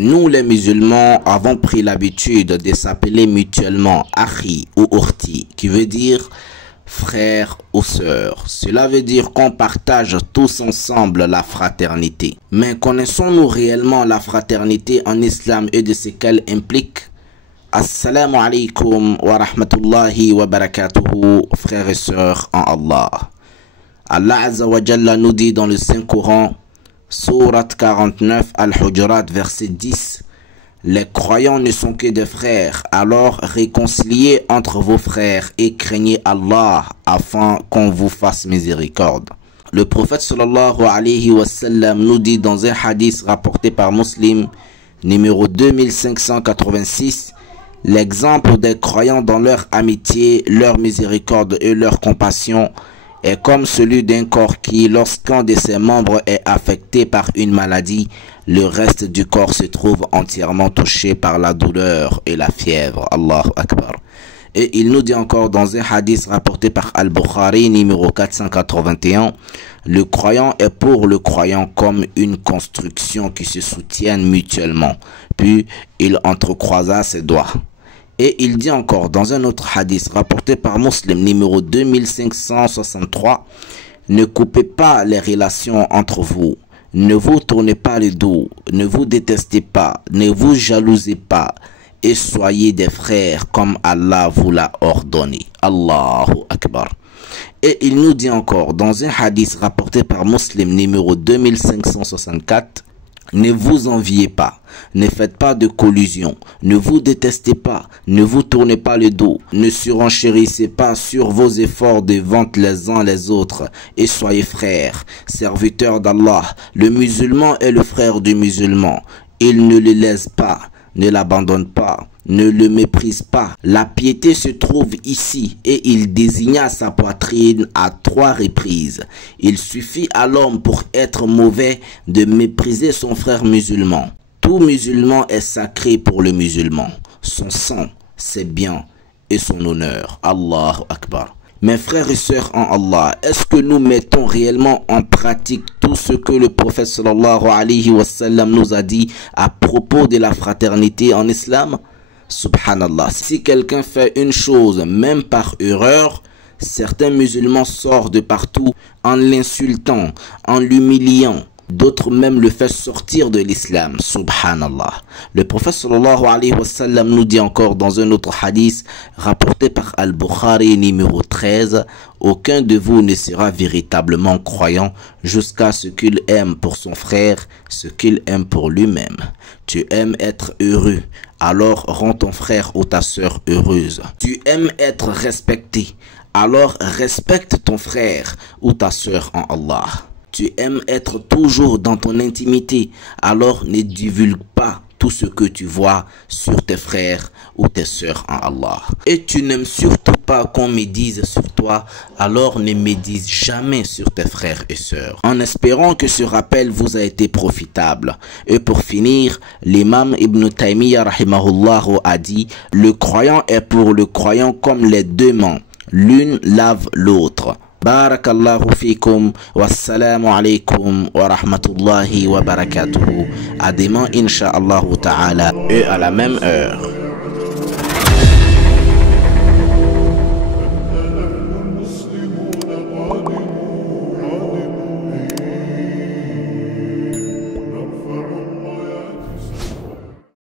Nous les musulmans avons pris l'habitude de s'appeler mutuellement Akhi ou Ukhti, qui veut dire frère ou sœur. Cela veut dire qu'on partage tous ensemble la fraternité. Mais connaissons-nous réellement la fraternité en islam et de ce qu'elle implique? Assalamu alaikum wa rahmatullahi wa barakatuhu, frères et sœurs en Allah. Allah Azza wa Jalla nous dit dans le Saint-Coran, Sourate 49, Al-Hujurat, verset 10, « Les croyants ne sont que des frères, alors réconciliez entre vos frères et craignez Allah afin qu'on vous fasse miséricorde. » Le prophète sallallahu alayhi wa sallam nous dit dans un hadith rapporté par Muslim, numéro 2586, « L'exemple des croyants dans leur amitié, leur miséricorde et leur compassion est comme celui d'un corps qui, lorsqu'un de ses membres est affecté par une maladie, le reste du corps se trouve entièrement touché par la douleur et la fièvre. Allahu Akbar. Et il nous dit encore dans un hadith rapporté par Al-Bukhari, numéro 481, le croyant est pour le croyant comme une construction qui se soutiennent mutuellement. Puis il entrecroisa ses doigts. Et il dit encore dans un autre hadith rapporté par Muslim numéro 2563, ne coupez pas les relations entre vous, ne vous tournez pas le dos, ne vous détestez pas, ne vous jalousez pas et soyez des frères comme Allah vous l'a ordonné. Allahu Akbar. Et il nous dit encore dans un hadith rapporté par Muslim numéro 2564, ne vous enviez pas, ne faites pas de collusion, ne vous détestez pas, ne vous tournez pas le dos, ne surenchérissez pas sur vos efforts devant les uns les autres et soyez frères, serviteurs d'Allah. Le musulman est le frère du musulman, il ne le laisse pas, ne l'abandonne pas, ne le méprise pas. La piété se trouve ici et il désigna sa poitrine à 3 reprises. Il suffit à l'homme pour être mauvais de mépriser son frère musulman. Tout musulman est sacré pour le musulman. Son sang, ses biens et son honneur. Allahu Akbar. Mes frères et sœurs en Allah, est-ce que nous mettons réellement en pratique tout ce que le prophète sallallahu alayhi wa sallam nous a dit à propos de la fraternité en islam? Subhanallah, si quelqu'un fait une chose, même par erreur, certains musulmans sortent de partout en l'insultant, en l'humiliant. D'autres même le font sortir de l'islam. Subhanallah. Le prophète sallallahu alayhi wa sallam nous dit encore dans un autre hadith rapporté par Al-Bukhari numéro 13, « Aucun de vous ne sera véritablement croyant jusqu'à ce qu'il aime pour son frère ce qu'il aime pour lui-même. Tu aimes être heureux, alors rends ton frère ou ta sœur heureuse. Tu aimes être respecté, alors respecte ton frère ou ta sœur en Allah. Tu aimes être toujours dans ton intimité, alors ne divulgue pas tout ce que tu vois sur tes frères ou tes sœurs en Allah. Et tu n'aimes surtout pas qu'on médise sur toi, alors ne médise jamais sur tes frères et sœurs. En espérant que ce rappel vous a été profitable. Et pour finir, l'imam Ibn Taymiyyah rahimahullah a dit, le croyant est pour le croyant comme les 2 mains, l'une lave l'autre. Barakallahu fikum, wassalamu alaikum wa rahmatullahi wa barakatuhu. À demain, insha'Allah ta'ala, et à la même heure.